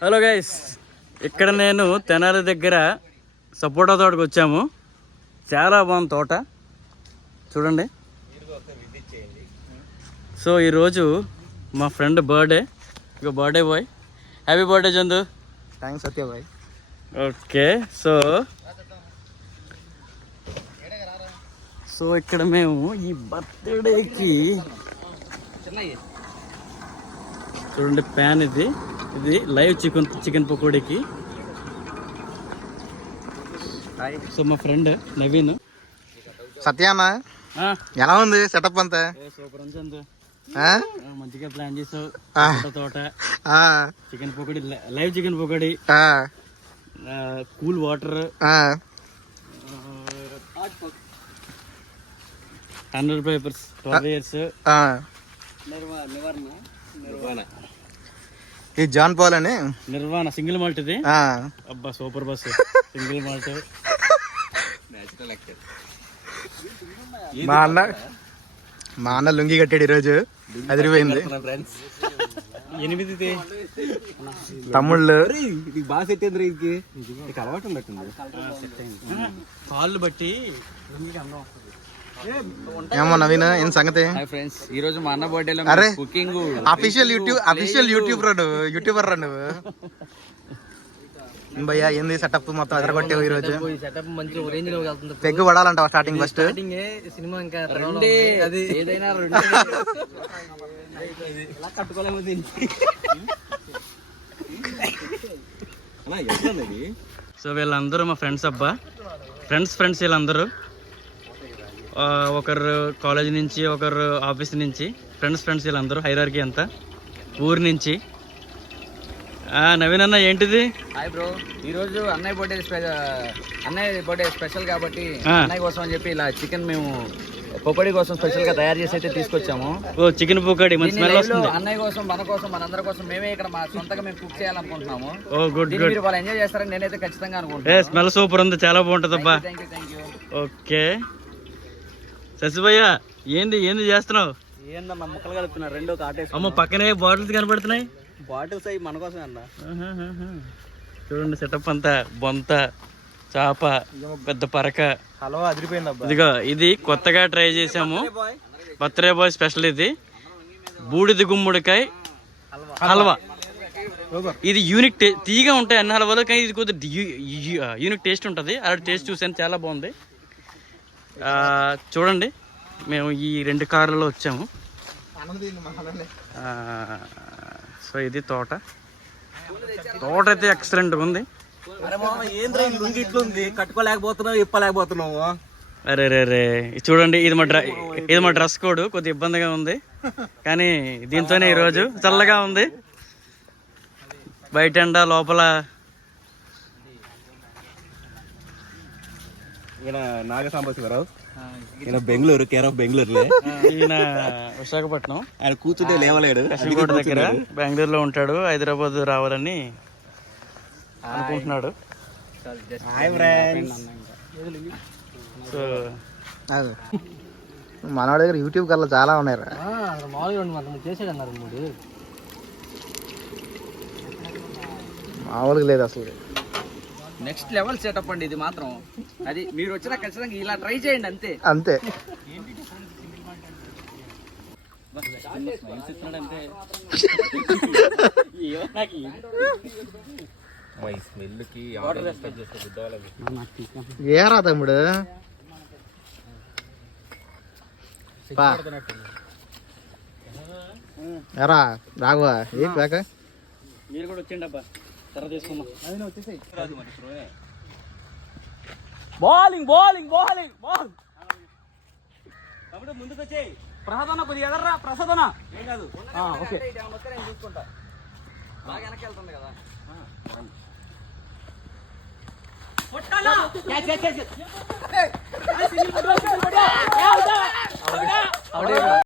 Hello guys, ఇక్కడ నేను తెనాలి దగ్గర సపోటా తోటకు వచ్చాము. చాలా బాగుంది తోట, చూడండి. సో ఈరోజు మా ఫ్రెండ్ బర్త్డే, ఇక birthday boy. Happy birthday Chandu. Thanks Satya boy. Okay, so ఇక్కడ మేము ఈ బర్త్డేకి చూడండి ప్యాన్ ఇది లైవ్ చికెన్ పకోడీకి. సో మా ఫ్రెండ్ నవీన్. సత్యాన్న ఎలా ఉంది సెటప్ అంతా? సూపర్ ఉంది. మంచిగా ప్లాన్ చేసావు. తోట, chicken pakodi, live chicken pakodi, cool water, 100 papers, 12 years. ఈ జాన్ పాల్ అని నిర్వాణ సింగిల్ మాల్ట్ ఇది. అబ్బా సూపర్ బస్ సింగిల్ మాల్ట్. మా అన్న లుంగి కట్టాడు ఈరోజు, అదిరిపోయింది. 8 తమ్ముళ్ళు బాగా సెట్ అయింది. అలవాటు ఉన్నట్టుంది కాళ్ళు బట్టి. ఏమో నవీన్, ఏం సంగతి? ఫ్రెండ్స్, ఈ రోజు మా అన్న బర్త్డే. అరే కుకింగ్ అఫీషియల్ యూట్యూబర్ రా నువ్వు. భయ్యా ఏంది సెటప్ మొత్తం అదరగొట్టావు ఈ రోజు. సెటప్ మంచి రేంజ్ లో వెళ్తుంది. పెగ్గు పడాలంటావా స్టార్టింగ్ ఫస్ట్? సినిమా ఇంకా అది ఏదైనా ఇలా కట్టుకోలేము దీనికి. సో వీళ్ళందరూ మా ఫ్రెండ్స్ అబ్బా, ఫ్రెండ్స్ వీళ్ళందరూ. ఒకరు కాలేజ్ నుంచి, ఒకరు ఆఫీస్ నుంచి. ఫ్రెండ్స్ వీళ్ళందరూ, హైరార్కీ అంతా ఊరి నుంచి. నవీన్ అన్న ఏంటిది? హాయ్ బ్రో, ఈరోజు అన్నయ్య బర్త్డే స్పెషల్ కాబట్టి అన్నయ్య కోసం అని చెప్పి ఇలా చికెన్ మేము పకోడీ కోసం స్పెషల్ గా తయారు చేసి అయితే తీసుకొచ్చాము. ఓ చికెన్ పకోడీ మంచి స్మెల్ వస్తుంది. అన్నయ్య కోసం, మన కోసం, మనందరి కోసం మేమే ఇక్కడ మా సొంతంగా మేము కుక్ చేయాలనుకుంటున్నాము. ఓ గుడ్. మీరు వాళ్ళు ఎంజాయ్ చేస్తారని నేనైతే ఖచ్చితంగా అనుకుంటున్నాను. స్మెల్ సూపర్ ఉంది, చాలా బాగుంటుంది అబ్బా. Thank you. ఓకే శశిభయ్య, ఏంది చేస్తున్నావు? ఏందమ్మా ముక్కలు కలుపుతున్నా, రెండో కాటేసి. అమ్మ పక్కనే బాటిల్స్ కనబడుతున్నాయి. బాటిల్స్ అవి మన కోసమే అన్న. చూడండి సెటప్ అంతా, బొంత, చాప, పెద్ద పరక. హలో, అదిరిపోయింది అబ్బా. ఇదిగో ఇది కొత్తగా ట్రై చేసాము, బర్త్డే బాయ్ స్పెషల్. ఇది బూడిద గుమ్మడికాయ హల్వా. ఇది యూనిక్ తీగా ఉంటాయి అన్ని హల్వాలు, కానీ ఇది కొద్దిగా యూనిక్ టేస్ట్ ఉంటుంది. అలాంటి టేస్ట్ చూసాను, చాలా బాగుంది. చూడండి, మేము ఈ 2 కార్లలో వచ్చాము. సో ఇది తోట అయితే ఎక్సలెంట్గా ఉంది. కట్టుకోలేకపోతున్నావు, ఇప్పలేకపోతున్నావు. అరే చూడండి, ఇది మా డ్రెస్ కోడ్. కొద్దిగా ఇబ్బందిగా ఉంది, కానీ దీంతోనే ఈరోజు చల్లగా ఉంది. బయట ఎండ, లోపల నాగ సాంబశివరావు. ఈయన బెంగళూరు, కేర్ ఆఫ్ బెంగళూరులో. ఈయన విశాఖపట్నం. ఆయన కూర్చుంటే లేవలేడు, కశింకోట దగ్గర బెంగళూరులో ఉంటాడు. హైదరాబాద్ రావాలని అనుకుంటున్నాడు. సో మనవాడి దగ్గర యూట్యూబ్ కల్లా చాలా ఉన్నాయి రా. మామూలుగా లేదు అసలు. నెక్స్ట్ లెవెల్ సెటప్ అండి ఇది మాత్రం. అది మీరు వచ్చినా ఖచ్చితంగా ఇలా ట్రై చేయండి, అంతే. ఏరా తమ్ముడు, ఎరా రాఘవా, ఏ ప్యాక మీరు కూడా వచ్చేయండి అబ్బా, తర్వాత తీసుకుందాం. బౌలింగ్ తమ్ముడు, ముందుకు వచ్చేయి. ప్రసాదన కొద్దిగా ఎదర్రా, ప్రసాదన. ఏం కాదు, ఓకే. చూసుకుంటా, బాగా వెనక్కి వెళ్తుంది కదా.